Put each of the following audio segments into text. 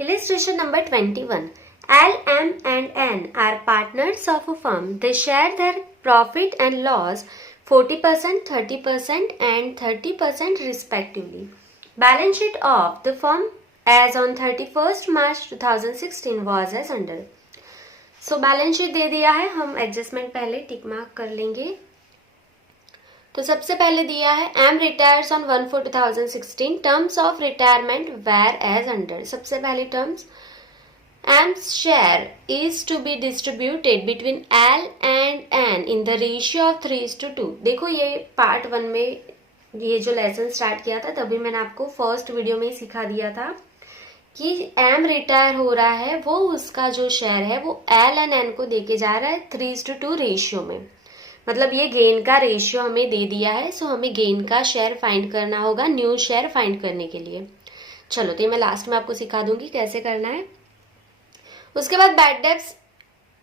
Illustration number 21. L, M and N are partners of a firm. They share their profit and loss 40%, 30% and 30% respectively. Balance sheet of the firm as on 31st March 2016 was as under. So balance sheet दे दिया है, हम adjustment पहले tick mark कर लेंगे। तो सबसे पहले दिया है M retires on 1/4/2016, terms of retirement were as under. सबसे पहले terms, M's share is to be distributed between L and N in the ratio of 3:2। देखो ये पार्ट 1 में ये जो लेसन स्टार्ट किया था तभी मैंने आपको फर्स्ट वीडियो में ही सिखा दिया था कि एम रिटायर हो रहा है, वो उसका जो शेयर है वो एल एंड एन को देके जा रहा है 3:2 रेशियो में। मतलब ये गेन का रेशियो हमें दे दिया है, सो हमें गेन का शेयर फाइंड करना होगा न्यू शेयर फाइंड करने के लिए। चलो तो ये मैं लास्ट में आपको सिखा दूंगी कैसे करना है। उसके बाद बैड डेब्ट्स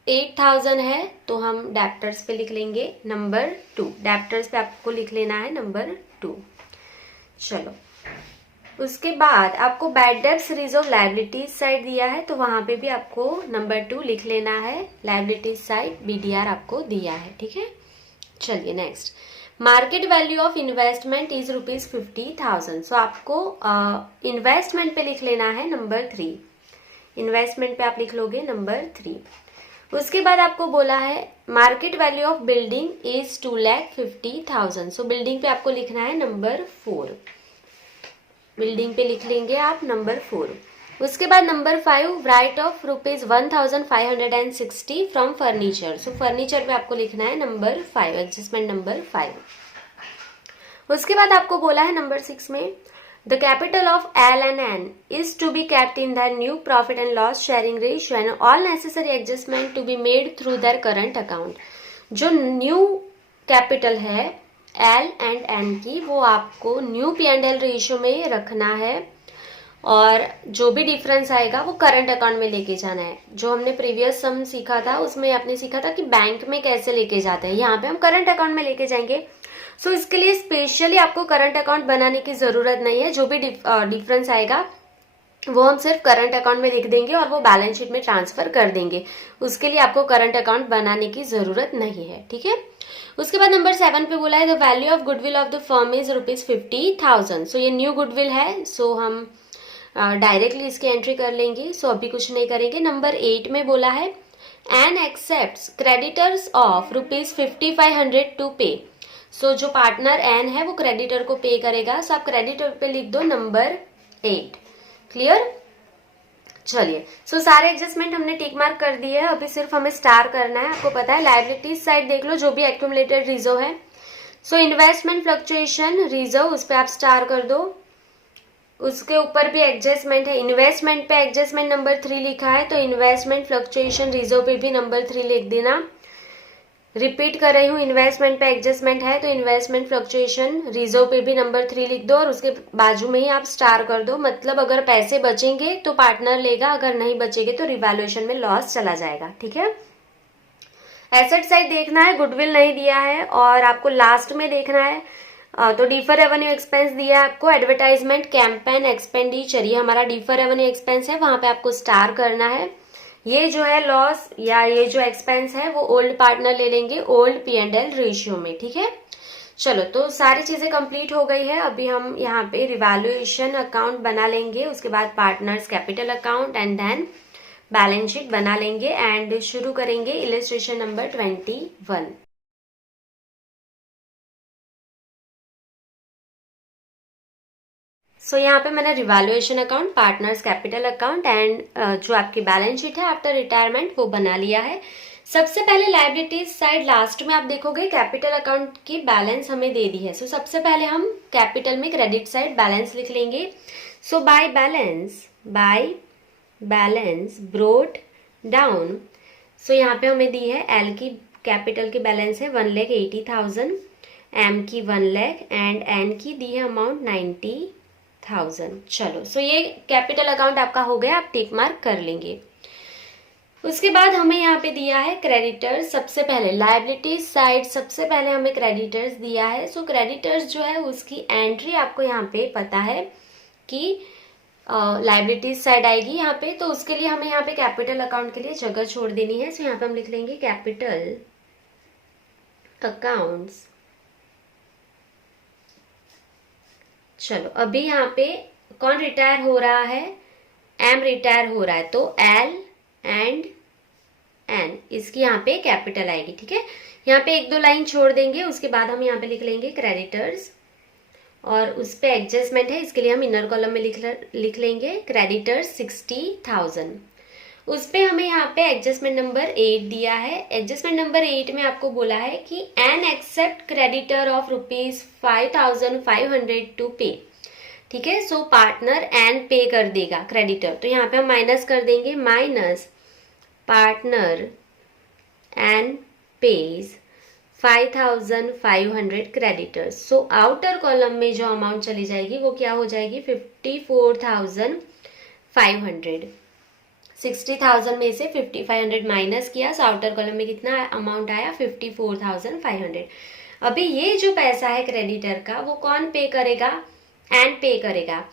8000 है तो हम डेप्टर्स पे लिख लेंगे नंबर 2। डेप्टर्स पे आपको लिख लेना है नंबर 2। चलो उसके बाद आपको bad debts reserve liabilities side दिया है तो वहां पे भी आपको नंबर 2 लिख लेना है। लायबिलिटीज साइड BDR आपको दिया है, ठीक है। चलिए next, market value of investment is ₹50,000। सो आपको इन्वेस्टमेंट पे लिख लेना है नंबर 3। इन्वेस्टमेंट पे आप लिख लोगे नंबर 3। उसके बाद आपको बोला है market value of building is 2,50,000। So building पे आपको लिखना है नंबर 4। बिल्डिंग पे लिख लेंगे आप नंबर 4। उसके बाद number 5, right of ₹1,560 from furniture. So furniture पे आपको लिखना है नंबर 5, एडजस्टमेंट नंबर 5। उसके बाद आपको बोला है नंबर 6 में the capital of L and N is to be kept in the new profit and loss sharing ratio and all necessary adjustment to be made through their current account. जो new capital है L and N की वो आपको new P&L ratio में रखना है और जो भी डिफरेंस आएगा वो करंट अकाउंट में लेके जाना है। जो हमने प्रीवियस सम सीखा था उसमें आपने सीखा था कि बैंक में कैसे लेके जाते हैं, यहाँ पे हम करंट अकाउंट में लेके जाएंगे। सो इसके लिए स्पेशली आपको करंट अकाउंट बनाने की जरूरत नहीं है। जो भी डिफरेंस आएगा वो हम सिर्फ करंट अकाउंट में लिख देंगे और वो बैलेंस शीट में ट्रांसफर कर देंगे। उसके लिए आपको करंट अकाउंट बनाने की जरूरत नहीं है, ठीक है। उसके बाद नंबर 7 पे बोला है the value of goodwill of the firm is ₹50,000। सो ये न्यू गुडविल है, सो हम डायरेक्टली इसकी एंट्री कर लेंगे। सो अभी कुछ नहीं करेंगे। नंबर 8 में बोला है N accepts creditors of ₹5500 to pay. So जो पार्टनर एन है वो क्रेडिटर को पे करेगा। सो आप क्रेडिटर पे लिख दो नंबर 8। क्लियर। चलिए सो सारे एडजस्टमेंट हमने टिक मार्क कर दिए है, अभी सिर्फ हमें स्टार करना है। आपको पता है लायबिलिटीज साइड देख लो, जो भी एक्यूमुलेटेड रिजर्व है। सो इन्वेस्टमेंट फ्लक्चुएशन रिजर्व उस पर आप स्टार कर दो। उसके ऊपर भी एडजस्टमेंट है, इन्वेस्टमेंट पे एडजस्टमेंट नंबर 3 लिखा है तो इन्वेस्टमेंट फ्लक्चुएशन रिजर्व पे भी नंबर 3 लिख देना। रिपीट कर रही हूँ, इन्वेस्टमेंट पे एडजस्टमेंट है तो इन्वेस्टमेंट फ्लक्चुएशन रिजर्व पे भी नंबर 3 लिख दो और उसके बाजू में ही आप स्टार कर दो। मतलब अगर पैसे बचेंगे तो पार्टनर लेगा, अगर नहीं बचेंगे तो रिवैल्यूएशन में लॉस चला जाएगा, ठीक है। एसेट साइड देखना है, गुडविल नहीं दिया है और आपको लास्ट में देखना है तो डिफर रेवेन्यू एक्सपेंस दिया है आपको। एडवर्टाइजमेंट कैंपेन एक्सपेंडिचर ये हमारा डिफर रेवेन्यू एक्सपेंस है, वहां पे आपको स्टार करना है। ये जो है लॉस या ये जो एक्सपेंस है वो ओल्ड पार्टनर ले लेंगे ओल्ड P&L रेशियो में, ठीक है। चलो तो सारी चीजें कंप्लीट हो गई है। अभी हम यहाँ पे रिवैल्यूएशन अकाउंट बना लेंगे, उसके बाद partners capital account and then balance sheet बना लेंगे एंड शुरू करेंगे इलस्ट्रेशन नंबर 21। सो यहाँ पे मैंने revaluation account, partners capital account and जो आपकी बैलेंस शीट है आफ्टर रिटायरमेंट वो बना लिया है। सबसे पहले लायबिलिटीज साइड लास्ट में आप देखोगे कैपिटल अकाउंट की बैलेंस हमें दे दी है। सो सबसे पहले हम कैपिटल में क्रेडिट साइड बैलेंस लिख लेंगे। सो बाय बैलेंस ब्रोट डाउन। सो यहाँ पे हमें दी है एल की कैपिटल की बैलेंस है 1,80,000, एम की 1 लाख एंड एन की दी है अमाउंट 90,000। चलो सो ये कैपिटल अकाउंट आपका हो गया, आप टिक मार्क कर लेंगे। उसके बाद हमें यहाँ पे दिया है क्रेडिटर्स। सबसे पहले लायबिलिटीज साइड सबसे पहले हमें क्रेडिटर्स दिया है। सो क्रेडिटर्स जो है उसकी एंट्री आपको यहाँ पे पता है कि लाइबिलिटीज साइड आएगी यहाँ पे, तो उसके लिए हमें यहाँ पे कैपिटल अकाउंट के लिए जगह छोड़ देनी है। सो यहाँ पे हम लिख लेंगे कैपिटल अकाउंट्स। चलो अभी यहाँ पे कौन रिटायर हो रहा है, एम रिटायर हो रहा है, तो एल एंड एन, इसकी यहाँ पे कैपिटल आएगी। ठीक है, यहाँ पे एक दो लाइन छोड़ देंगे, उसके बाद हम यहाँ पे लिख लेंगे क्रेडिटर्स, और उस पे एडजस्टमेंट है, इसके लिए हम इनर कॉलम में लिख लेंगे क्रेडिटर्स 60,000। उस पे हमें यहाँ पे एडजस्टमेंट नंबर 8 दिया है। एडजस्टमेंट नंबर 8 में आपको बोला है कि N accept creditor of ₹5,500 to pay. ठीक है, सो पार्टनर एन पे कर देगा क्रेडिटर, तो यहाँ पे हम माइनस कर देंगे, minus partner N pays 5,500 creditors. So outer column में जो अमाउंट चली जाएगी वो क्या हो जाएगी, 54,500। 60,000 में से 5,500 माइनस किया, सो आउटर कॉलम में कितना अमाउंट आया, 54,500। अभी ये जो पैसा है क्रेडिटर का वो कौन पे करेगा, एन पे करेगा।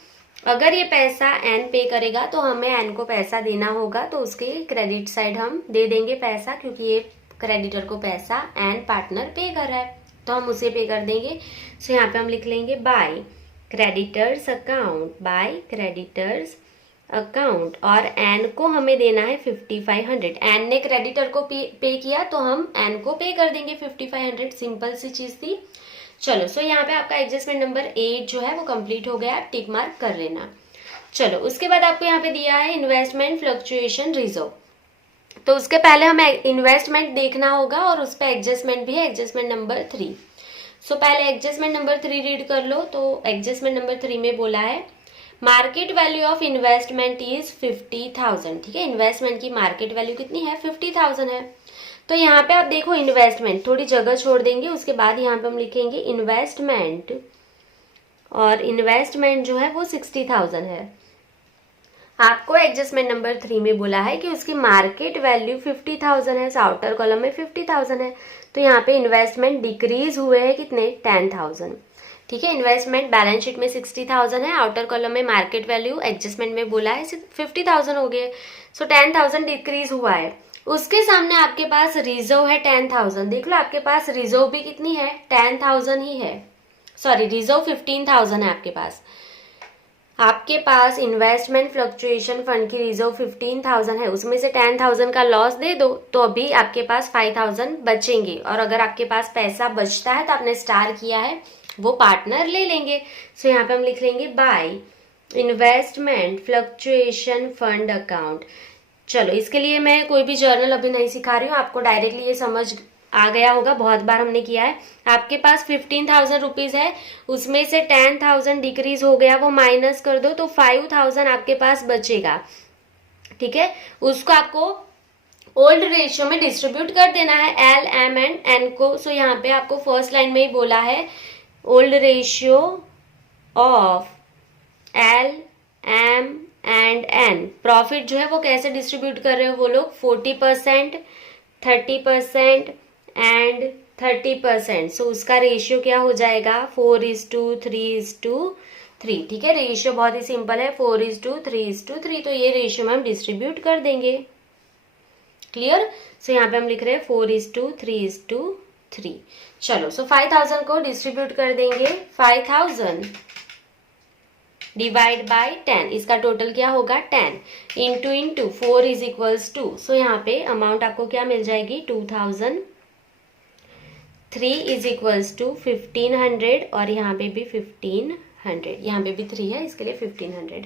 अगर ये पैसा एन पे करेगा तो हमें एन को पैसा देना होगा, तो उसके क्रेडिट साइड हम दे देंगे पैसा, क्योंकि ये क्रेडिटर को पैसा एन पार्टनर पे कर रहा है, तो हम उसे पे कर देंगे। सो यहाँ पे हम लिख लेंगे by creditors account, by creditors account, और एन को हमें देना है 5,500। एन ने क्रेडिटर को पे किया तो हम एन को पे कर देंगे 5,500। सिंपल सी चीज थी। चलो सो यहाँ पे आपका एडजस्टमेंट नंबर 8 जो है वो कंप्लीट हो गया, आप टिक मार्क कर लेना। चलो उसके बाद आपको यहाँ पे दिया है इन्वेस्टमेंट फ्लक्चुएशन रिजर्व, तो उसके पहले हमें इन्वेस्टमेंट देखना होगा और उस पर एडजस्टमेंट भी है, एडजस्टमेंट नंबर 3। सो पहले एडजस्टमेंट नंबर 3 रीड कर लो। तो एडजस्टमेंट नंबर 3 में बोला है market value of investment is 50,000। ठीक है, इन्वेस्टमेंट की मार्केट वैल्यू कितनी है, 50,000 है। तो यहाँ पे आप देखो इन्वेस्टमेंट, थोड़ी जगह छोड़ देंगे, उसके बाद यहाँ पे हम लिखेंगे इन्वेस्टमेंट, और इन्वेस्टमेंट जो है वो 60,000 है। आपको एडजस्टमेंट नंबर 3 में बोला है कि उसकी मार्केट वैल्यू 50,000 है, आउटर कॉलम में 50,000 है, तो यहाँ पे इन्वेस्टमेंट डिक्रीज हुए हैं कितने, 10,000। ठीक है, इन्वेस्टमेंट बैलेंस शीट में 60,000 है, आउटर कॉलम में मार्केट वैल्यू एडजस्टमेंट में बोला है 50,000 हो गए, सो 10,000 डिक्रीज हुआ है। उसके सामने आपके पास रिजर्व है 10,000। देख लो आपके पास रिजर्व भी कितनी है, 10,000 ही है, सॉरी रिजर्व 15,000 है आपके पास। आपके पास इन्वेस्टमेंट फ्लक्चुएशन फंड की रिजर्व 15,000 है, उसमें से 10,000 का लॉस दे दो तो अभी आपके पास 5,000 बचेंगे, और अगर आपके पास पैसा बचता है तो आपने स्टार किया है वो पार्टनर ले लेंगे। सो यहाँ पे हम लिख लेंगे by investment fluctuation fund account. चलो इसके लिए मैं कोई भी जर्नल अभी नहीं सिखा रही हूँ, आपको डायरेक्टली ये समझ आ गया होगा, बहुत बार हमने किया है। आपके पास 15,000 रुपीज है, उसमें से 10,000 डिक्रीज हो गया, वो माइनस कर दो तो 5,000 आपके पास बचेगा। ठीक है, उसको आपको ओल्ड रेशियो में डिस्ट्रीब्यूट कर देना है, एल एम एंड एन को। सो यहाँ पे आपको फर्स्ट लाइन में ही बोला है old ratio of L M and N. Profit जो है वो कैसे डिस्ट्रीब्यूट कर रहे हो वो लोग, 40%, 30% एंड 30%। सो उसका रेशियो क्या हो जाएगा, 4:3:3। ठीक है, रेशियो बहुत ही सिंपल है, 4:3:3। तो ये रेशियो में हम डिस्ट्रीब्यूट कर देंगे। क्लियर। सो यहाँ पे हम लिख रहे हैं 4:3:3। चलो सो 5,000 को डिस्ट्रीब्यूट कर देंगे, 5,000 डिवाइड बाय 10, इसका टोटल क्या होगा 10 into 4 is equals to. So यहाँ पे अमाउंट आपको क्या मिल जाएगी 2,000। 3 इज इक्वल्स टू 1,500, और यहाँ पे भी 1,500, यहाँ पे भी 3 है इसके लिए 1,500।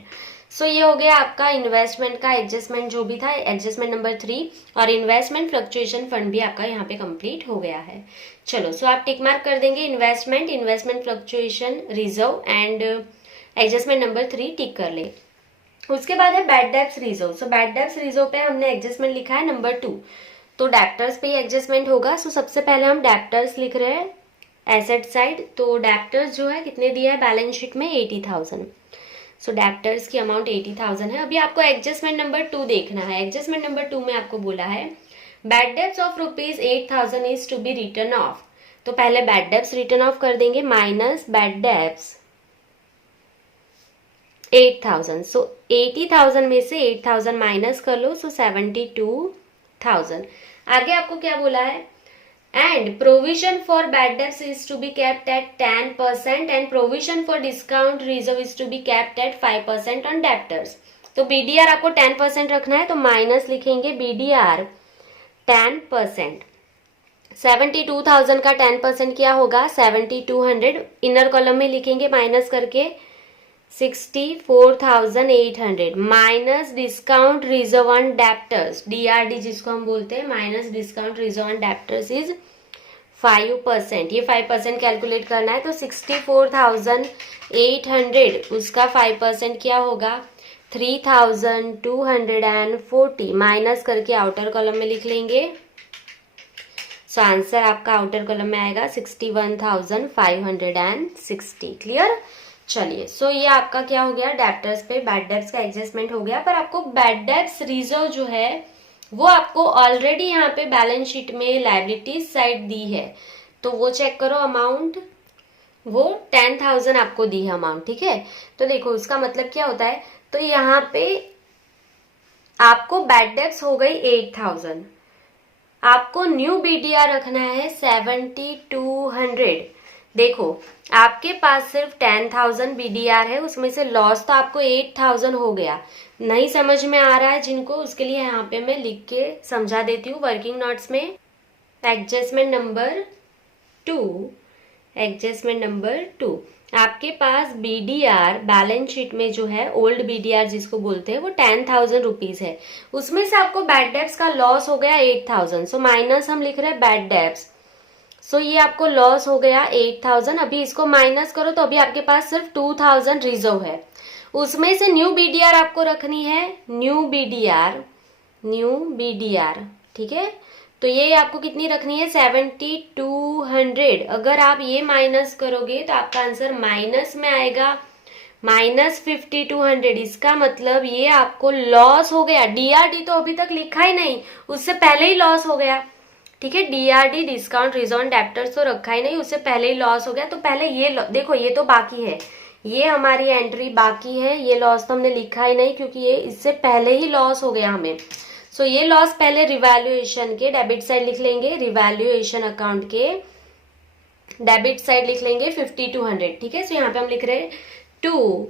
सो ये हो गया आपका इन्वेस्टमेंट का एडजस्टमेंट जो भी था, एडजस्टमेंट नंबर 3, और इन्वेस्टमेंट फ्लक्चुएशन फंड भी आपका यहाँ पे कंप्लीट हो गया है। चलो सो आप टिक मार्क कर देंगे investment, investment fluctuation reserve and adjustment number 3 टिक कर ले। उसके बाद है bad debts reserve. So bad debts reserve पे हमने एडजस्टमेंट लिखा है नंबर 2, तो डेप्टर्स पे ही एडजस्टमेंट होगा। सो सबसे पहले हम डेप्टर्स लिख रहे हैं एसेट साइड, तो डेप्टर्स जो है कितने दिया है बैलेंस शीट में 80,000। सो डेप्टर्स की अमाउंट 80,000 है। अभी आपको एडजस्टमेंट नंबर 2 देखना है। एडजस्टमेंट नंबर 2 में आपको बोला है bad debts of ₹8,000 is to be written off. तो पहले बैड डेब्ट्स रिटर्न ऑफ कर देंगे, माइनस बैड डेब्ट्स 8,000। सो 80,000 में से 8,000 माइनस कर लो, सो 72,000। आगे आपको क्या बोला है, and provision for bad debts is to be kept at 10% and provision for discount reserve is to be kept at 5% on debtors. तो बीडीआर आपको 10% रखना है, तो माइनस लिखेंगे बीडीआर 10%। 72,000 का 10% क्या होगा, 7200। इनर कॉलम में लिखेंगे माइनस करके 64,800 minus discount reserve on debtors, DRD जिसको हम बोलते हैं, minus discount reserve on debtors is 5%। ये 5% कैलकुलेट करना है, तो 64,800 उसका 5% क्या होगा, 3,240 माइनस करके आउटर कॉलम में लिख लेंगे। सो आंसर आपका आउटर कॉलम में आएगा 61,560। क्लियर। चलिए, सो ये आपका क्या हो गया, डेब्टर्स पे बैड डेब्ट्स का एडजस्टमेंट हो गया। पर आपको बैड डेब्ट्स रिजर्व जो है वो आपको ऑलरेडी यहाँ पे बैलेंस शीट में लायबिलिटीज साइड दी है, तो वो चेक करो अमाउंट, वो 10,000 आपको दी है अमाउंट। ठीक है, तो देखो उसका मतलब क्या होता है, तो यहाँ पे आपको बैड डेब्ट्स हो गई 8,000, आपको न्यू बीडीआर रखना है 7,200। देखो आपके पास सिर्फ 10,000 बीडीआर है, उसमें से लॉस तो आपको 8,000 हो गया। नहीं समझ में आ रहा है जिनको, उसके लिए यहाँ पे मैं लिख के समझा देती हूँ वर्किंग नोट्स में। एडजस्टमेंट नंबर 2, एडजस्टमेंट नंबर 2, आपके पास बीडीआर बैलेंस शीट में जो है ओल्ड बीडीआर जिसको बोलते हैं वो 10,000 रुपीज है, उसमें से आपको बैड डेब्ट्स का लॉस हो गया 8,000। सो माइनस हम लिख रहे हैं बैड डेब्ट्स। सो ये आपको लॉस हो गया 8,000। अभी इसको माइनस करो तो अभी आपके पास सिर्फ 2,000 रिजर्व है, उसमें से न्यू बीडीआर आपको रखनी है, न्यू बीडीआर। ठीक है, तो ये आपको कितनी रखनी है, 7,200। अगर आप ये माइनस करोगे तो आपका आंसर माइनस में आएगा -5,200। इसका मतलब ये आपको लॉस हो गया। डीआरडी तो अभी तक लिखा ही नहीं, उससे पहले ही लॉस हो गया। ठीक है, DRD discount reserve on debtors तो रखा ही नहीं, उससे पहले ही लॉस हो गया। तो पहले ये देखो, ये तो बाकी है, ये हमारी एंट्री बाकी है, ये लॉस तो हमने लिखा ही नहीं क्योंकि ये इससे पहले ही लॉस हो गया हमें। सो ये लॉस पहले रिवैल्यूएशन के डेबिट साइड लिख लेंगे, रिवैल्यूएशन अकाउंट के डेबिट साइड लिख लेंगे 5,200। ठीक है, सो यहाँ पे हम लिख रहे हैं 2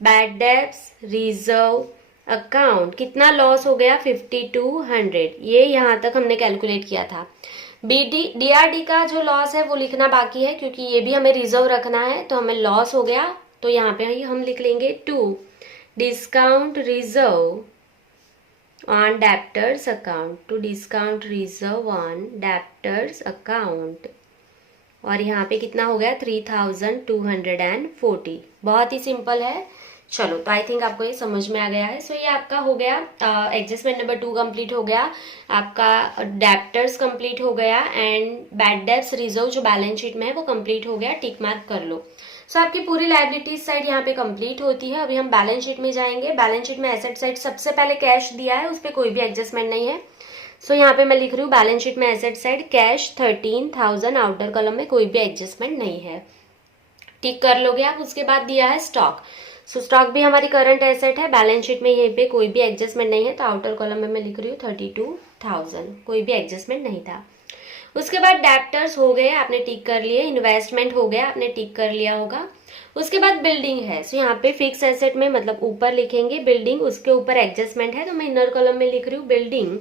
बैड डेब्ट्स रिजर्व अकाउंट, कितना लॉस हो गया 5,200। ये यहाँ तक हमने कैलकुलेट किया था। डीआरडी का जो लॉस है वो लिखना बाकी है क्योंकि ये भी हमें रिजर्व रखना है, तो हमें लॉस हो गया, तो यहाँ पे ही हम लिख लेंगे 2 discount reserve on debtors account, to discount reserve on debtors account. और यहाँ पे कितना हो गया 3,240। बहुत ही सिंपल है। चलो, तो आई थिंक आपको ये समझ में आ गया है। सो ये आपका हो गया एडजस्टमेंट नंबर 2 कंप्लीट हो गया, आपका डेब्टर्स कंप्लीट हो गया, एंड बैड डेब्ट्स रिजर्व जो बैलेंस शीट में है वो कंप्लीट हो गया। टिक मार्क कर लो। सो आपकी पूरी लायबिलिटीज साइड यहाँ पे कंप्लीट होती है। अभी हम बैलेंस शीट में जाएंगे। बैलेंस शीट में एसेट साइड सबसे पहले कैश दिया है, उस पर कोई भी एडजस्टमेंट नहीं है। सो यहाँ पे मैं लिख रही हूँ बैलेंस शीट में asset side cash 13,000, outer column में कोई भी एडजस्टमेंट नहीं है। टिक कर लोगे आप। उसके बाद दिया है स्टॉक। सो स्टॉक भी हमारी करंट एसेट है, बैलेंस शीट में यहीं पे कोई भी एडजस्टमेंट नहीं है, तो आउटर कॉलम में मैं लिख रही हूँ 32,000, कोई भी एडजस्टमेंट नहीं था। उसके बाद डेब्टर्स हो गए, आपने टिक कर लिए। इन्वेस्टमेंट हो गया, आपने टिक कर लिया होगा। उसके बाद बिल्डिंग है। सो यहाँ पे फिक्स एसेट में मतलब ऊपर लिखेंगे बिल्डिंग, उसके ऊपर एडजस्टमेंट है, तो मैं इनर कॉलम में लिख रही हूँ बिल्डिंग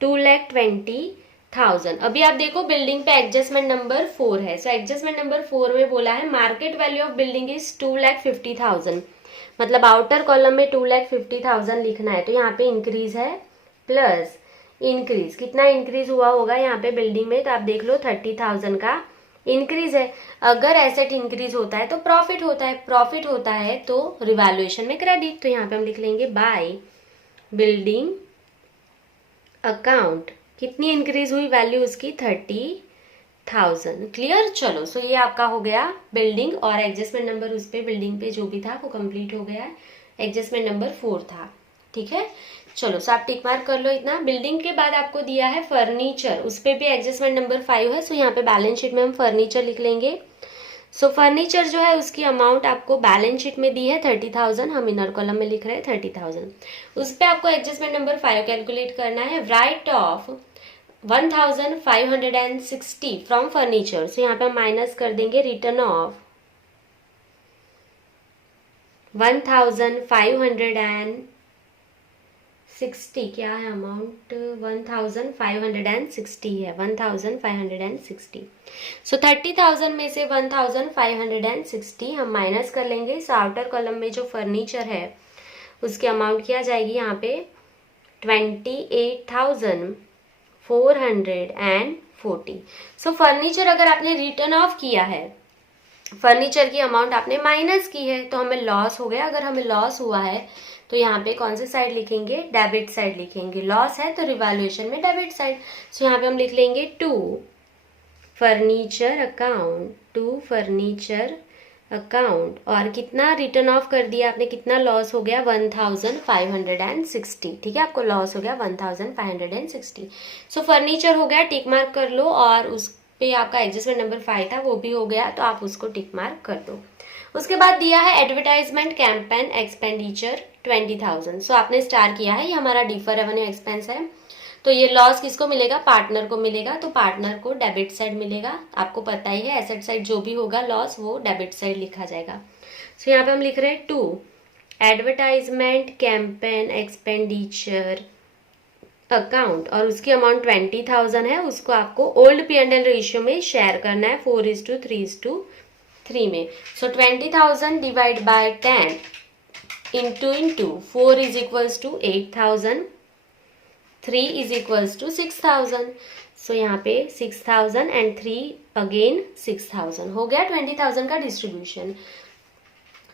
2,20,000। अभी आप देखो बिल्डिंग पे एडजस्टमेंट नंबर 4 है। सो एडजस्टमेंट नंबर 4 में बोला है market value of building is 2,50,000, मतलब आउटर कॉलम में 2,50,000 लिखना है। तो यहाँ पे इंक्रीज है प्लस इंक्रीज, कितना इंक्रीज हुआ होगा यहाँ पे बिल्डिंग में, तो आप देख लो 30,000 का इंक्रीज है। अगर एसेट इंक्रीज होता है तो प्रॉफिट होता है, प्रॉफिट होता है तो रिवैल्यूएशन में क्रेडिट। तो यहाँ पे हम लिख लेंगे बाय बिल्डिंग अकाउंट, कितनी इंक्रीज हुई वैल्यू उसकी 30,000। क्लियर। चलो, सो ये आपका हो गया बिल्डिंग, और एडजस्टमेंट नंबर उस पे बिल्डिंग पे जो भी था वो कंप्लीट हो गया। एडजस्टमेंट नंबर 4 था। ठीक है, चलो, सो आप टिक मार्क कर लो इतना। बिल्डिंग के बाद आपको दिया है फर्नीचर, उस पे भी एडजस्टमेंट नंबर 5 है। सो यहाँ पे बैलेंस शीट में हम फर्नीचर लिख लेंगे। सो फर्नीचर जो है उसकी अमाउंट आपको बैलेंस शीट में दी है 30,000, हम इनर कॉलम में लिख रहे हैं 30,000। उस पर आपको एडजस्टमेंट नंबर 5 कैलकुलेट करना है। राइट ऑफ 1560 फ्रॉम फर्नीचर, सो यहाँ पे हम माइनस कर देंगे रिटर्न ऑफ 1560, क्या है अमाउंट, 1560 है, 1560। सो 30,000 में से 1560 हम माइनस कर लेंगे। इस आउटर कॉलम में जो फर्नीचर है उसकी अमाउंट क्या जाएगी यहाँ पे 28,440। सो फर्नीचर अगर आपने रिटर्न ऑफ किया है, फर्नीचर की अमाउंट आपने माइनस की है, तो हमें लॉस हो गया। अगर हमें लॉस हुआ है तो यहाँ पे कौन से साइड लिखेंगे, डेबिट साइड लिखेंगे। लॉस है तो रिवैल्यूएशन में डेबिट साइड। सो यहाँ पे हम लिख लेंगे to furniture account, to furniture account, और कितना रिटर्न ऑफ कर दिया आपने, कितना लॉस हो गया 1560। ठीक है, आपको लॉस हो गया 1560। सो फर्नीचर हो गया, टिक मार्क कर लो, और उस पे आपका एडजस्टमेंट नंबर 5 था वो भी हो गया, तो आप उसको टिक मार्क कर दो। उसके बाद दिया है एडवर्टाइजमेंट कैंपेन एक्सपेंडिचर 20,000। सो आपने स्टार किया है, ये हमारा डिफर रेवेन्यू एक्सपेंस है। तो ये लॉस किसको मिलेगा, पार्टनर को मिलेगा, तो पार्टनर को डेबिट साइड मिलेगा। आपको पता ही है एसेट साइड जो भी होगा लॉस वो डेबिट साइड लिखा जाएगा। सो यहाँ पे हम लिख रहे हैं to advertisement campaign expenditure account, और उसकी अमाउंट 20,000 है। उसको आपको ओल्ड P&L रेशियो में शेयर करना है 4:3:3 में। So 20,000 divide by 10 into 4 is equals to 8,000, 3 is equals to 6,000। So यहाँ पे 6,000 एंड 3 अगेन 6,000 हो गया 20,000 का डिस्ट्रीब्यूशन।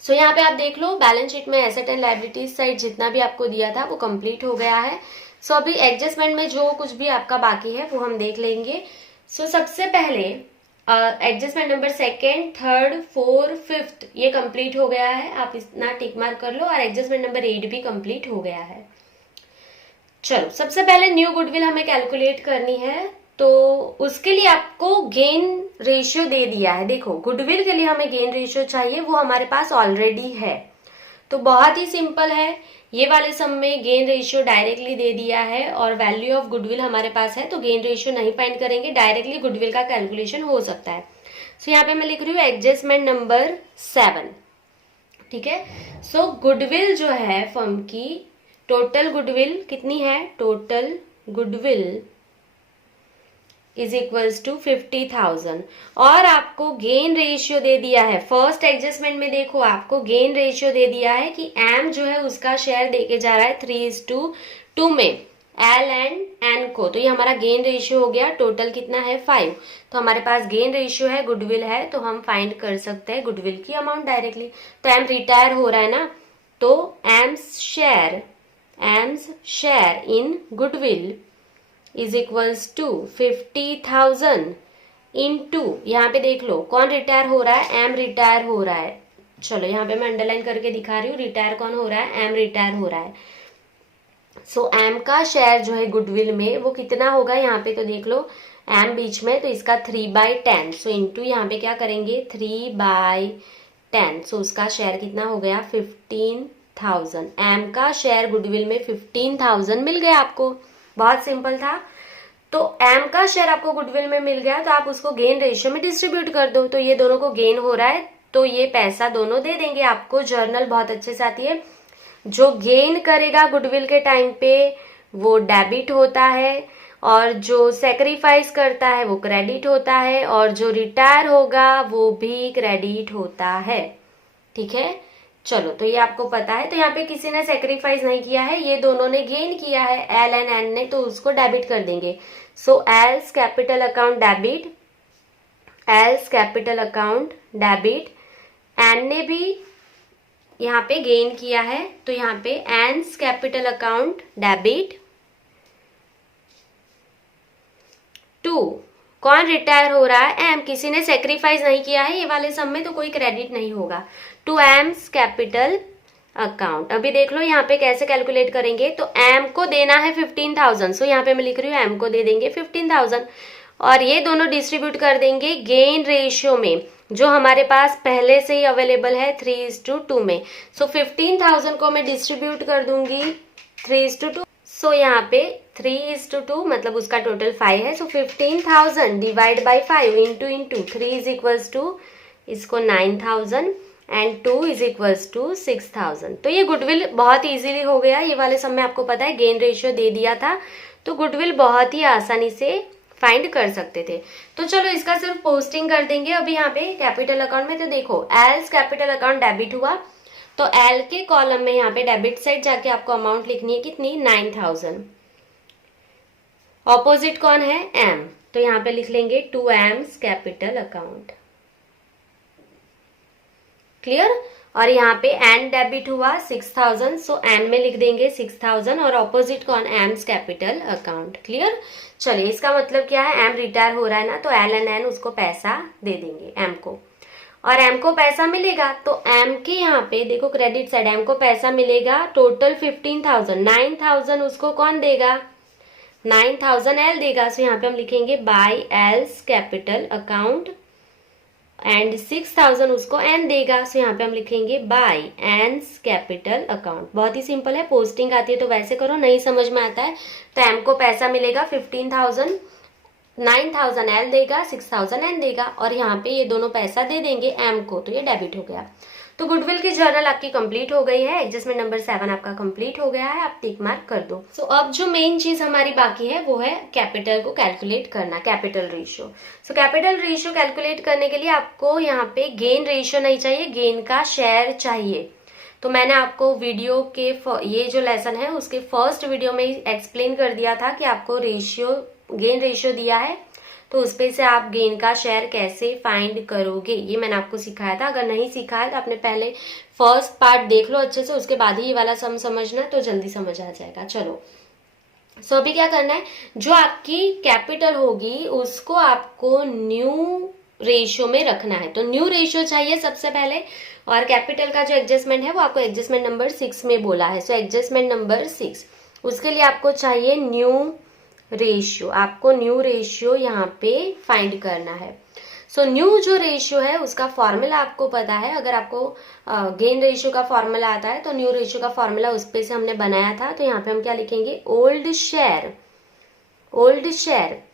सो यहाँ पे आप देख लो बैलेंस शीट में एसेट एंड लायबिलिटीज साइड जितना भी आपको दिया था वो कंप्लीट हो गया है। सो अभी एडजस्टमेंट में जो कुछ भी आपका बाकी है वो हम देख लेंगे। सो सबसे पहले adjustment number 2nd, 3rd, 4th, 5th ये कंप्लीट हो गया है, आप इतना टिक मार्क कर लो, और एडजस्टमेंट नंबर 8 भी कंप्लीट हो गया है। चलो सबसे पहले न्यू गुडविल हमें कैलकुलेट करनी है, तो उसके लिए आपको गेन रेशियो दे दिया है। देखो गुडविल के लिए हमें गेन रेशियो चाहिए, वो हमारे पास ऑलरेडी है, तो बहुत ही सिंपल है। ये वाले सम में गेन रेशियो डायरेक्टली दे दिया है, और वैल्यू ऑफ गुडविल हमारे पास है, तो गेन रेशियो नहीं फाइंड करेंगे, डायरेक्टली गुडविल का कैलकुलेशन हो सकता है। सो यहाँ पे मैं लिख रही हूँ एडजस्टमेंट नंबर 7। ठीक है, सो गुडविल जो है फर्म की, टोटल गुडविल कितनी है, total goodwill is equals to 50,000, और आपको गेन रेशियो दे दिया है। फर्स्ट एडजस्टमेंट में देखो आपको गेन रेशियो दे दिया है कि एम जो है उसका शेयर देके जा रहा है 3:2 में एल एंड एन को, तो ये हमारा गेन रेशियो हो गया। टोटल कितना है 5, तो हमारे पास गेन रेशियो है, गुडविल है, तो हम फाइंड कर सकते हैं गुडविल की अमाउंट डायरेक्टली। तो एम रिटायर हो रहा है ना, तो M's share in goodwill is equals to 50,000 into, यहाँ पे देख लो कौन रिटायर हो रहा है, एम रिटायर हो रहा है। चलो यहाँ पे मैं अंडरलाइन करके दिखा रही हूँ, रिटायर कौन हो रहा है, एम रिटायर हो रहा है। सो एम का शेयर जो है गुडविल में वो कितना होगा, यहाँ पे तो देख लो एम बीच में, तो इसका 3/10। सो इंटू यहाँ पे क्या करेंगे 3/10, सो उसका शेयर कितना हो गया 15,000। एम का शेयर गुडविल में 15,000 मिल गया आपको, बहुत सिंपल था। तो एम का शेयर आपको गुडविल में मिल गया, तो आप उसको गेन रेशियो में डिस्ट्रीब्यूट कर दो, तो ये दोनों को गेन हो रहा है, तो ये पैसा दोनों दे देंगे आपको। जर्नल बहुत अच्छे से आती है, जो गेन करेगा गुडविल के टाइम पे वो डेबिट होता है, और जो सेक्रीफाइस करता है वो क्रेडिट होता है, और जो रिटायर होगा वो भी क्रेडिट होता है। ठीक है, चलो तो ये आपको पता है। तो यहाँ पे किसी ने सेक्रीफाइस नहीं किया है, ये दोनों ने गेन किया है, एल एंड एन ने, तो उसको डेबिट कर देंगे। So L's capital account debit, L's capital account debit, N ने भी यहाँ पे गेन किया है, तो यहाँ पे एन्स कैपिटल अकाउंट डेबिट टू, कौन रिटायर हो रहा है, एम, किसी ने सेक्रीफाइस नहीं किया है ये वाले सम में, तो कोई क्रेडिट नहीं होगा, टू एम्स कैपिटल अकाउंट। अभी देख लो यहाँ पे कैसे कैलकुलेट करेंगे, तो एम को देना है 15,000, सो यहाँ पे मैं लिख रही हूँ एम को दे देंगे 15,000, और ये दोनों डिस्ट्रीब्यूट कर देंगे गेन रेशियो में। जो हमारे पास पहले से ही अवेलेबल है 3:2 में। सो 15,000 को मैं डिस्ट्रीब्यूट कर दूंगी 3:2। सो यहाँ पे 3:2 मतलब उसका टोटल 5 है। So 15,000 divide by 5 into 3 is equals to इसको 9,000 एंड 2 इज इक्वल्स टू 6,000। तो ये गुडविल बहुत इजीली हो गया। ये वाले सब में आपको पता है गेन रेशियो दे दिया था, तो गुडविल बहुत ही आसानी से फाइंड कर सकते थे। तो चलो इसका सिर्फ पोस्टिंग कर देंगे अभी यहाँ पे कैपिटल अकाउंट में। तो देखो एल्स कैपिटल अकाउंट डेबिट हुआ, तो एल के कॉलम में यहाँ पे डेबिट साइड जाके आपको अमाउंट लिखनी है कितनी, 9,000। ऑपोजिट कौन है, एम, तो यहाँ पे लिख लेंगे 2 एम्स कैपिटल अकाउंट। क्लियर। और यहाँ पे एन डेबिट हुआ 6,000, सो एन में लिख देंगे 6,000 और ऑपोजिट कौन, एम्स कैपिटल अकाउंट। क्लियर। चलिए इसका मतलब क्या है, एम रिटायर हो रहा है ना, तो एल एंड एन उसको पैसा दे देंगे एम को, और एम को पैसा मिलेगा। तो एम के यहाँ पे देखो क्रेडिट साइड एम को पैसा मिलेगा टोटल 15,000, 9,000 उसको कौन देगा, 9,000 एल देगा। सो यहाँ पे हम लिखेंगे by L's capital account and 6,000 उसको एन देगा। सो यहाँ पे हम लिखेंगे बाय एन्स कैपिटल अकाउंट। बहुत ही सिंपल है, पोस्टिंग आती है तो वैसे करो, नहीं समझ में आता है तो एम को पैसा मिलेगा 15,000, 9,000 एल देगा, 6,000 एन देगा, और यहाँ पे ये दोनों पैसा दे देंगे एम को, तो ये डेबिट हो गया। तो गुडविल की जर्नल आपकी कंप्लीट हो गई है। एडजस्टमेंट नंबर 7 आपका कंप्लीट हो गया है, आप टिक मार्क कर दो। सो अब जो मेन चीज हमारी बाकी है वो है कैपिटल को कैलकुलेट करना, capital ratio. So capital ratio calculate करने के लिए आपको यहाँ पे गेन रेशियो नहीं चाहिए, गेन का शेयर चाहिए। तो मैंने आपको वीडियो के ये जो लेसन है उसके फर्स्ट वीडियो में एक्सप्लेन कर दिया था कि आपको रेशियो, गेन रेशियो दिया है तो उस पे से आप गेन का शेयर कैसे फाइंड करोगे, ये मैंने आपको सिखाया था। अगर नहीं सीखा है तो आपने पहले फर्स्ट पार्ट देख लो अच्छे से, उसके बाद ही ये वाला सम समझना तो जल्दी समझ आ जाएगा। चलो सो अभी क्या करना है, जो आपकी कैपिटल होगी उसको आपको न्यू रेशियो में रखना है। तो न्यू रेशियो चाहिए सबसे पहले, और कैपिटल का जो एडजस्टमेंट है वो आपको एडजस्टमेंट नंबर 6 में बोला है। सो एडजस्टमेंट नंबर 6, उसके लिए आपको चाहिए न्यू रेशियो। आपको न्यू रेशियो यहाँ पे फाइंड करना है। सो न्यू जो रेशियो है उसका फॉर्मूला आपको पता है। अगर आपको गेन रेशियो का फॉर्मूला आता है तो न्यू रेशियो का फॉर्मूला उस पे से हमने बनाया था। तो यहाँ पे हम क्या लिखेंगे, ओल्ड शेयर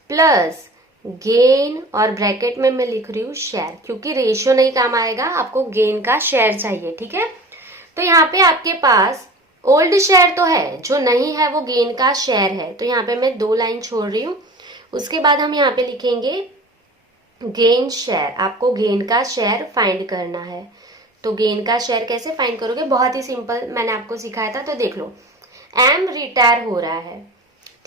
प्लस गेन, और ब्रैकेट में मैं लिख रही हूँ शेयर, क्योंकि रेशियो नहीं काम आएगा, आपको गेन का शेयर चाहिए। ठीक है। तो यहाँ पे आपके पास ओल्ड शेयर तो है, जो नहीं है वो गेन का शेयर है। तो यहाँ पे मैं 2 लाइन छोड़ रही हूँ। उसके बाद हम यहाँ पे लिखेंगे गेन शेयर। आपको गेन का शेयर फाइंड करना है। तो गेन का शेयर कैसे फाइंड करोगे, बहुत ही सिंपल, मैंने आपको सिखाया था। तो देख लो, एम रिटायर हो रहा है,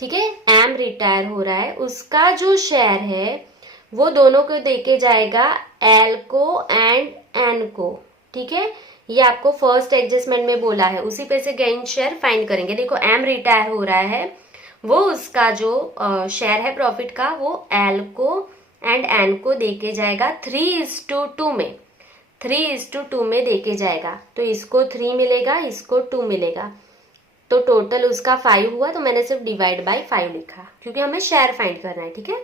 ठीक है, एम रिटायर हो रहा है, उसका जो शेयर है वो दोनों को देके जाएगा, एल को एंड एन को। ठीक है, ये आपको फर्स्ट एडजस्टमेंट में बोला है, उसी पे से गेन शेयर फाइंड करेंगे। देखो एम रिटायर हो रहा है, वो उसका जो शेयर है प्रॉफिट का वो एल को एंड एन को देके जाएगा 3:2 में, 3:2 में देके जाएगा। तो इसको 3 मिलेगा, इसको 2 मिलेगा, तो टोटल उसका 5 हुआ। तो मैंने सिर्फ डिवाइड बाय 5 लिखा, क्योंकि हमें शेयर फाइंड करना है। ठीक है,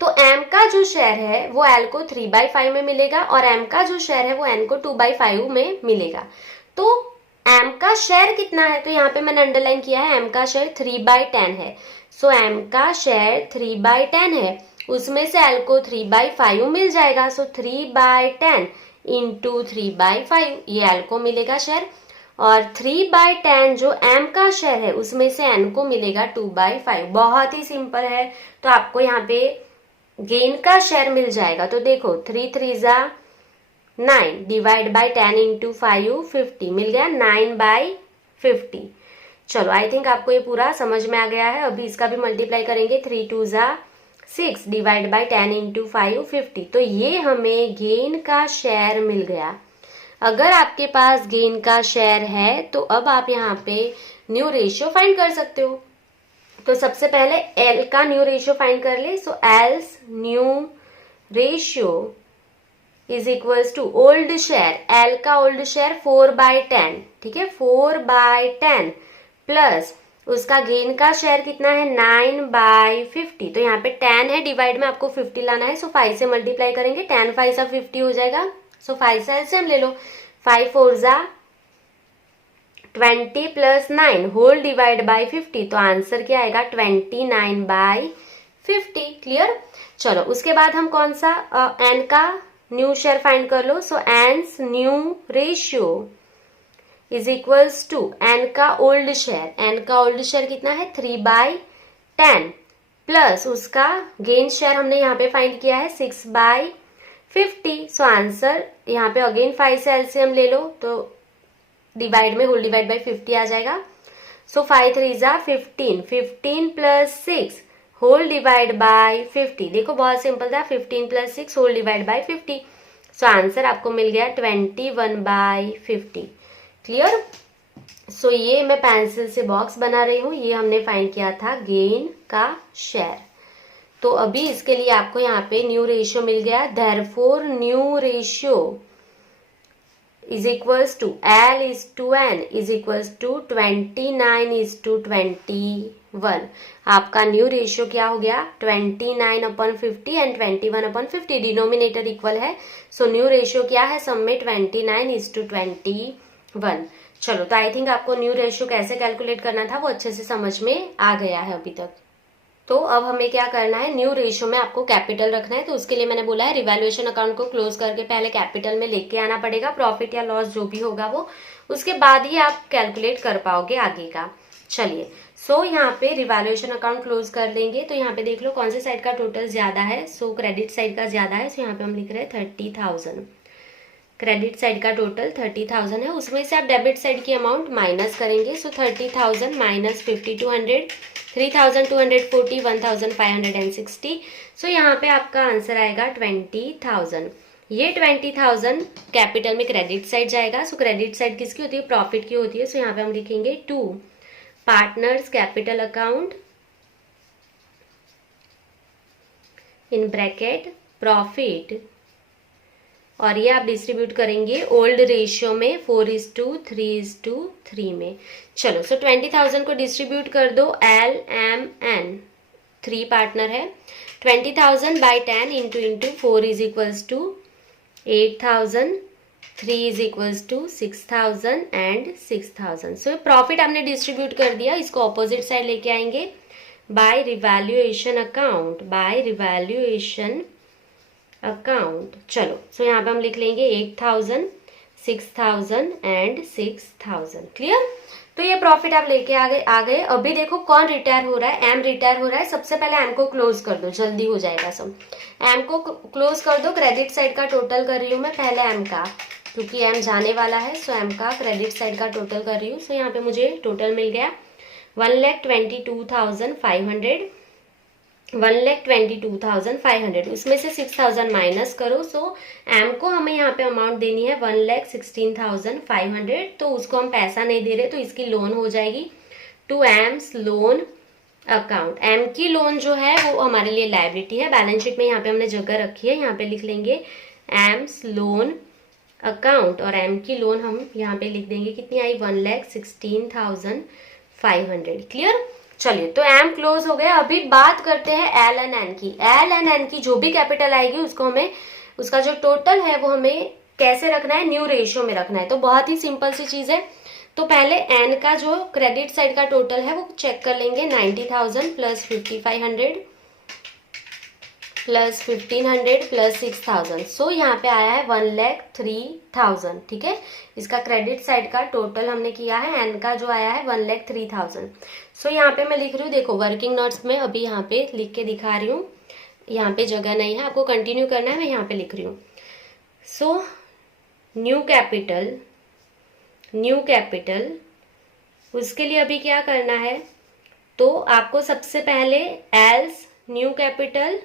तो एम का जो शेयर है वो एल को 3/5 में मिलेगा, और एम का जो शेयर है वो एन को 2/5 में मिलेगा। तो एम का शेयर कितना है, तो यहाँ पे मैंने अंडरलाइन किया है, एम का शेयर 3/10 है। सो एम का शेयर 3/10 है, उसमें से एल को 3/5 मिल जाएगा। सो 3/10 इंटू 3/5 ये एल को मिलेगा शेयर, और 3/10 जो एम का शेयर है उसमें से एन को मिलेगा 2/5। बहुत ही सिंपल है। तो आपको यहाँ पे गेन का शेयर मिल जाएगा। तो देखो 3 3 जा 9 डिवाइड बाय 10 इंटू 5 50 मिल गया 9/50। चलो आई थिंक आपको ये पूरा समझ में आ गया है। अभी इसका भी मल्टीप्लाई करेंगे, 3 2 जा 6 डिवाइड बाय 10 इंटू 5 50। तो ये हमें गेन का शेयर मिल गया। अगर आपके पास गेन का शेयर है तो अब आप यहाँ पे न्यू रेशियो फाइंड कर सकते हो। तो सबसे पहले एल का न्यू रेशियो फाइंड कर ले। So L's new ratio is equals to old share, L का ओल्ड शेयर 4/10, ठीक है, 4/10 प्लस उसका गेन का शेयर कितना है 9/50। तो यहाँ पे 10 है, डिवाइड में आपको 50 लाना है, सो 5 से मल्टीप्लाई करेंगे, 10 5 सा 50 हो जाएगा। सो 5 से एलसीएम ले लो, 5 4 जा 20 प्लस 9 होल डिवाइड बाई 50। तो आंसर क्या आएगा 29/50। क्लियर। चलो उसके बाद हम कौन सा एन का न्यू शेयर फाइंड कर लो। So N's new ratio is equals to N का ओल्ड शेयर। एन का ओल्ड शेयर कितना है 3/10 प्लस उसका गेन शेयर हमने यहाँ पे फाइंड किया है 6/50। सो आंसर यहाँ पे अगेन 5 से एलसीएम ले लो, तो डिवाइड में होल डिवाइड बाई 50 आ जाएगा। सो 5 3 जा 15, 15 प्लस 6 होल डिवाइड बाई 50। देखो बहुत सिंपल था, 15 plus 6 whole divide by 50। So answer आपको मिल गया 21/50। क्लियर। सो ये मैं पेंसिल से बॉक्स बना रही हूँ, ये हमने फाइंड किया था गेन का शेयर। तो अभी इसके लिए आपको यहाँ पे न्यू रेशियो मिल गया, therefore new ratio is equals to L is to N is equals to 29:21। आपका न्यू रेशियो क्या हो गया 29/50 एंड 21/50, डिनोमिनेटर इक्वल है। सो न्यू रेशियो क्या है सम में 29:21। चलो तो आई थिंक आपको न्यू रेशियो कैसे कैलकुलेट करना था वो अच्छे से समझ में आ गया है अभी तक। तो अब हमें क्या करना है, न्यू रेशियो में आपको कैपिटल रखना है। तो उसके लिए मैंने बोला है रिवैल्यूएशन अकाउंट को क्लोज करके पहले कैपिटल में लेके आना पड़ेगा, प्रॉफिट या लॉस जो भी होगा वो, उसके बाद ही आप कैलकुलेट कर पाओगे आगे का। चलिए सो यहाँ पे रिवैल्यूएशन अकाउंट क्लोज कर लेंगे। तो यहाँ पे देख लो कौन से साइड का टोटल ज्यादा है। सो क्रेडिट साइड का ज्यादा है, सो यहाँ पे हम लिख रहे हैं 30,000। क्रेडिट साइड का टोटल 30,000 है, उसमें से आप डेबिट साइड की अमाउंट माइनस करेंगे। सो 30,000 माइनस 5200, 3,240, 1,560। सो यहाँ पे आपका आंसर आएगा 20,000। ये 20,000 कैपिटल में क्रेडिट साइड जाएगा। सो क्रेडिट साइड किसकी होती है, प्रॉफिट की होती है। सो यहाँ पे हम लिखेंगे to partners capital account in bracket profit, और ये आप डिस्ट्रीब्यूट करेंगे ओल्ड रेशियो में 4:3:3 में। चलो सो 20,000 को डिस्ट्रीब्यूट कर दो LMN, 3 पार्टनर है। 20,000 by 10 into 4 is equals to 8,000, 3 is equals to 6,000 and 6,000। So profit हमने डिस्ट्रीब्यूट कर दिया, इसको ऑपोजिट साइड लेके आएंगे by revaluation account, by revaluation account. चलो सो यहाँ पे हम लिख लेंगे 8,000, 6,000 एंड 6,000। क्लियर। तो ये प्रॉफिट आप लेके आ गए। अभी देखो कौन रिटायर हो रहा है, एम रिटायर हो रहा है। सबसे पहले एम को क्लोज कर दो, जल्दी हो जाएगा सब। एम को क्लोज कर दो। क्रेडिट साइड का टोटल कर रही हूँ मैं पहले एम का, क्योंकि एम जाने वाला है। सो एम का क्रेडिट साइड का टोटल कर रही हूँ। सो यहाँ पे मुझे टोटल मिल गया 1,22,500, 1,22,500। उसमें से 6,000 माइनस करो। सो एम को हमें यहाँ पे अमाउंट देनी है 1,16,500। तो उसको हम पैसा नहीं दे रहे, तो इसकी लोन हो जाएगी to M's loan account. M की लोन जो है वो हमारे लिए लायबिलिटी है, बैलेंस शीट में यहाँ पे हमने जगह रखी है। यहाँ पे लिख लेंगे एम्स लोन अकाउंट, और एम की लोन हम यहाँ पे लिख देंगे कितनी आई 1,16,500। क्लियर। चलिए तो एम क्लोज हो गया। अभी बात करते हैं एल एंड एन की। एल एंड एन की जो भी कैपिटल आएगी उसको हमें, उसका जो टोटल है वो हमें कैसे रखना है, न्यू रेशियो में रखना है। तो बहुत ही सिंपल सी चीज है। तो पहले एन का जो क्रेडिट साइड का टोटल है वो चेक कर लेंगे, 90,000 प्लस 5,500 प्लस 1,500 प्लस 6,000। सो यहाँ पे आया है 1,03,000। ठीक है, इसका क्रेडिट साइड का टोटल हमने किया है। एन का जो आया है 1,03,000। सो यहाँ पे मैं लिख रही हूँ, देखो वर्किंग नोट्स में अभी यहाँ पे लिख के दिखा रही हूँ, यहाँ पे जगह नहीं है, आपको कंटिन्यू करना है, मैं यहाँ पे लिख रही हूँ। सो न्यू कैपिटल उसके लिए अभी क्या करना है, तो आपको सबसे पहले एल्स न्यू कैपिटल,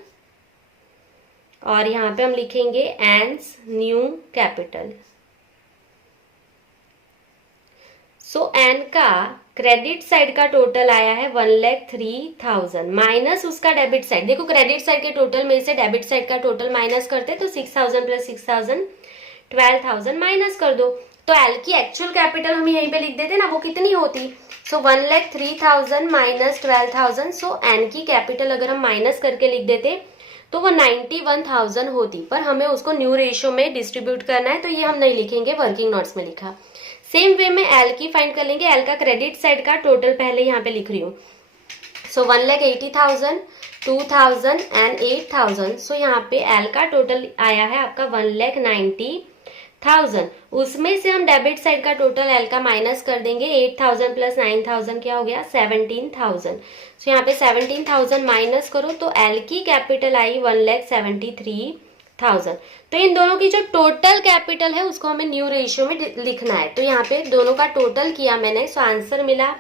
और यहाँ पे हम लिखेंगे एंस न्यू कैपिटल। सो एन का क्रेडिट साइड का टोटल आया है 1,03,000 माइनस उसका डेबिट साइड। देखो क्रेडिट साइड के टोटल में से डेबिट साइड का टोटल माइनस करते तो 6,000 प्लस 6,000 12,000 माइनस कर दो। तो एल की एक्चुअल कैपिटल हम यहीं पे लिख देते ना, वो कितनी होती सो 1,03,000 माइनस 12,000, सो एन की कैपिटल अगर हम माइनस करके लिख देते तो वो 91,000 होती, पर हमें उसको न्यू रेशियो में डिस्ट्रीब्यूट करना है तो ये हम नहीं लिखेंगे, वर्किंग नोट्स में लिखा। सेम वे में एल की फाइंड कर लेंगे। एल का क्रेडिट साइड का टोटल पहले यहाँ पे लिख रही हूँ। सो 1,80,000, 2,000 एंड 8,000। सो यहाँ पे एल का टोटल आया है आपका 1,90,000। उसमें से हम डेबिट साइड का टोटल एल का माइनस कर देंगे। 8,000 प्लस 9,000 क्या हो गया? 17,000। सो यहाँ पे 17,000 माइनस करो तो एल की कैपिटल आई 1,73,000। तो इन दोनों की जो टोटल कैपिटल है उसको हमें न्यू रेशियो में लिखना है। तो यहाँ पे दोनों का टोटल किया मैंने, सो आंसर मिला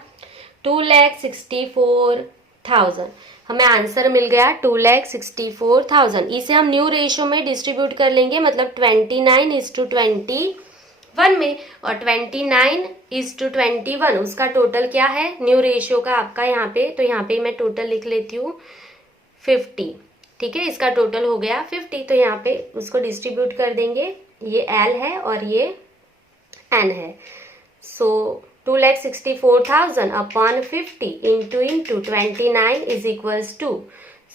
2,64,000। हमें आंसर मिल गया 2,64,000। इसे हम न्यू रेशियो में डिस्ट्रीब्यूट कर लेंगे, मतलब 29:21 में, और 29:21 उसका टोटल क्या है न्यू रेशियो का आपका यहाँ पे। तो यहाँ पे मैं टोटल लिख लेती हूँ 50। ठीक है, इसका टोटल हो गया 50। तो यहाँ पे उसको डिस्ट्रीब्यूट कर देंगे, ये एल है और ये एन है। So 2,64,000 upon 50 into 29 is equals to,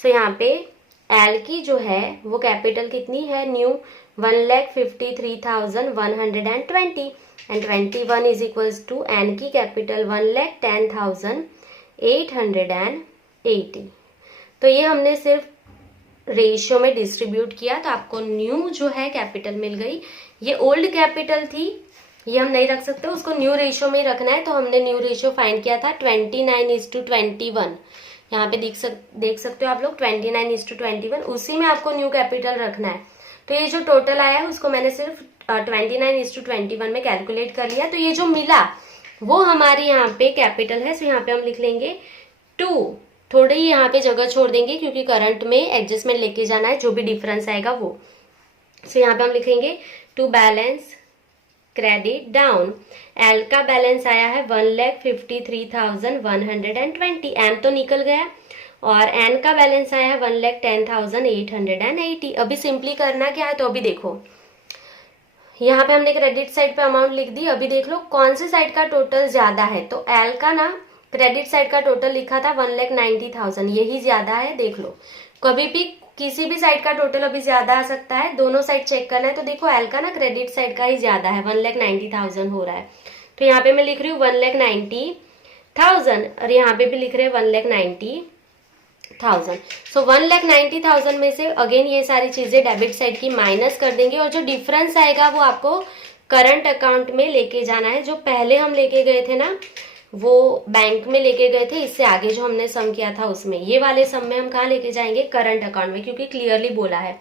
so यहाँ पे एल की जो है वो कैपिटल कितनी है new? 1,53,120 and 21 is equals to N की कैपिटल 1,10,880। तो ये हमने सिर्फ रेशियो में डिस्ट्रीब्यूट किया तो आपको न्यू जो है कैपिटल मिल गई। ये ओल्ड कैपिटल थी, ये हम नहीं रख सकते, उसको न्यू रेशियो में ही रखना है। तो हमने न्यू रेशियो फाइंड किया था 29:21। यहाँ पे देख सकते हो आप लोग 29:21, उसी में आपको न्यू कैपिटल रखना है। तो ये जो टोटल आया है उसको मैंने सिर्फ 29:21 में कैलकुलेट कर लिया। तो ये जो मिला वो हमारी यहाँ पे कैपिटल है। सो यहाँ पे हम लिख लेंगे 2, थोड़ी ही यहाँ पे जगह छोड़ देंगे क्योंकि करंट में एडजस्टमेंट लेके जाना है, जो भी डिफरेंस आएगा वो। सो यहाँ पे हम लिखेंगे to balance credit down. L का बैलेंस आया है 1,53,120, एम तो निकल गया, और एन का बैलेंस आया है 1,10,880। अभी सिंपली करना क्या है, तो अभी देखो यहाँ पे हमने क्रेडिट साइड पे अमाउंट लिख दी। अभी देख लो कौन से साइड का टोटल ज्यादा है। तो एल का ना क्रेडिट साइड का टोटल लिखा था 1,90,000, यही ज्यादा है। देख लो कभी भी किसी भी साइड का टोटल अभी ज्यादा आ सकता है, दोनों साइड चेक करना है। तो देखो एल का ना क्रेडिट साइड का ही ज्यादा है, 1,90,000 हो रहा है। तो यहाँ पे मैं लिख रही हूँ 1,90,000 और यहाँ पे भी लिख रहे हैं 1,90,000। सो 1,90,000 में से अगेन ये सारी चीजें डेबिट साइड की माइनस कर देंगे, और जो डिफरेंस आएगा वो आपको करंट अकाउंट में लेके जाना है। जो पहले हम लेके गए थे ना वो बैंक में लेके गए थे, इससे आगे जो हमने सम किया था उसमें, ये वाले सम में हम कहाँ लेके जाएंगे? करंट अकाउंट में, क्योंकि क्लियरली बोला है।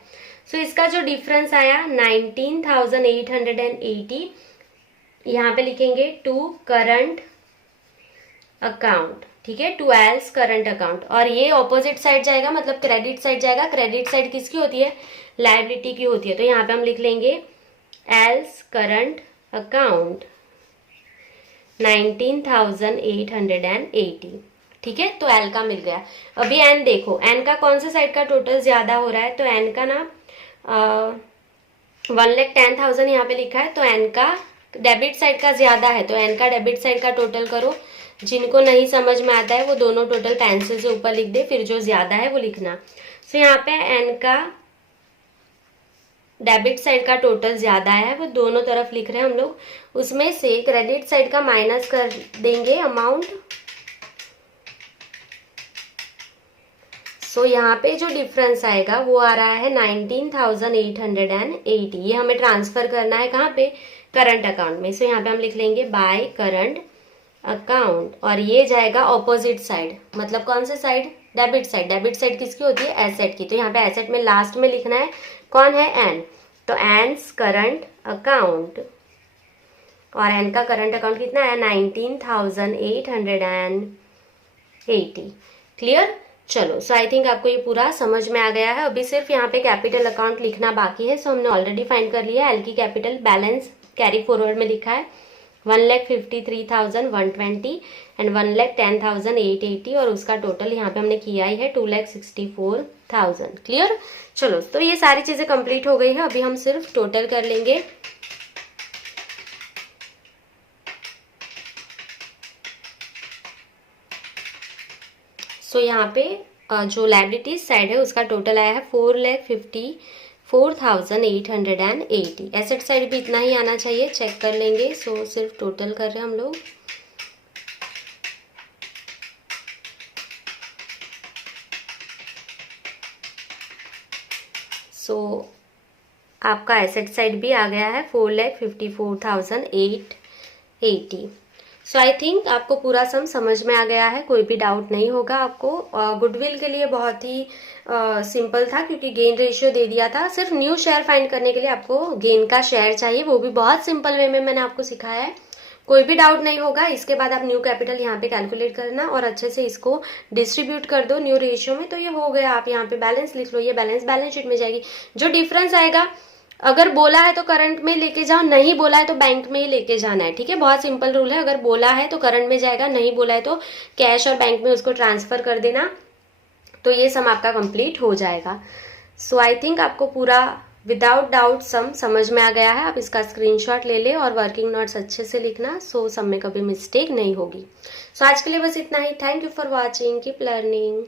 सो इसका जो डिफरेंस आया 19,880, यहाँ पे लिखेंगे टू करंट अकाउंट। ठीक है, टू एल्स करंट अकाउंट, और ये ऑपोजिट साइड जाएगा, मतलब क्रेडिट साइड जाएगा। क्रेडिट साइड किसकी होती है? लायबिलिटी की होती है। तो यहाँ पे हम लिख लेंगे एल्स करंट अकाउंट 19,880। ठीक है, तो एल का मिल गया। अभी एन देखो, एन का कौन से साइड का टोटल ज्यादा हो रहा है? तो एन का ना 1,10,000 यहाँ पे लिखा है, तो एन का डेबिट साइड का ज्यादा है। तो एन का डेबिट साइड का टोटल करो। जिनको नहीं समझ में आता है वो दोनों टोटल पेंसिल से ऊपर लिख दे, फिर जो ज्यादा है वो लिखना। सो यहाँ पे एन का डेबिट साइड का टोटल ज्यादा है, वो दोनों तरफ लिख रहे हैं हम लोग। उसमें से क्रेडिट साइड का माइनस कर देंगे अमाउंट। सो यहाँ पे जो डिफरेंस आएगा वो आ रहा है 19,880। ये हमें ट्रांसफर करना है कहाँ पे? करंट अकाउंट में। सो यहाँ पे हम लिख लेंगे बाय करंट अकाउंट, और ये जाएगा ऑपोजिट साइड, मतलब कौन से side? Debit side. Debit side किसकी होती है? एसेट की। तो यहाँ पे एसेट में लास्ट में लिखना है कौन है? एन। तो एन्स करंट अकाउंट, और एन का करंट अकाउंट कितना है? 19,880। क्लियर? चलो, सो आई थिंक आपको ये पूरा समझ में आ गया है। अभी सिर्फ यहाँ पे कैपिटल अकाउंट लिखना बाकी है। सो हमने ऑलरेडी फाइंड कर लिया। एल की कैपिटल बैलेंस कैरी फॉरवर्ड में लिखा है 1,53,120 एंड 1,10,880, और उसका टोटल यहाँ पे हमने किया ही है 2,64,000। क्लियर? चलो, तो ये सारी चीजें कंप्लीट हो गई है। अभी हम सिर्फ टोटल कर लेंगे। सो यहाँ पे जो लायबिलिटीज साइड है उसका टोटल आया है 4,54,880। एसेट साइड भी इतना ही आना चाहिए, चेक कर लेंगे। सो सिर्फ टोटल कर रहे हैं हम लोग। सो आपका एसेट साइड भी आ गया है 4,54,880। सो आई थिंक आपको पूरा सम समझ में आ गया है, कोई भी डाउट नहीं होगा आपको। गुडविल के लिए बहुत ही सिंपल था क्योंकि गेन रेशियो दे दिया था। सिर्फ न्यू शेयर फाइंड करने के लिए आपको गेन का शेयर चाहिए, वो भी बहुत सिंपल वे में मैंने आपको सिखाया है। कोई भी डाउट नहीं होगा। इसके बाद आप न्यू कैपिटल यहाँ पे कैलकुलेट करना और अच्छे से इसको डिस्ट्रीब्यूट कर दो न्यू रेशियो में, तो ये हो गया। आप यहाँ पे बैलेंस लिख लो, ये बैलेंस शीट में जाएगी। जो डिफरेंस आएगा, अगर बोला है तो करंट में लेके जाओ, नहीं बोला है तो बैंक में ही लेके जाना है, ठीक है। बहुत सिंपल रूल है। अगर बोला है तो करंट में जाएगा, नहीं बोला है तो कैश और बैंक में उसको ट्रांसफर कर देना, तो ये सम आपका कंप्लीट हो जाएगा। सो आई थिंक आपको पूरा विदाउट डाउट सम समझ में आ गया है। आप इसका स्क्रीनशॉट ले ले और वर्किंग नोट्स अच्छे से लिखना, सो सम में कभी मिस्टेक नहीं होगी। सो आज के लिए बस इतना ही। Thank you for watching, keep learning.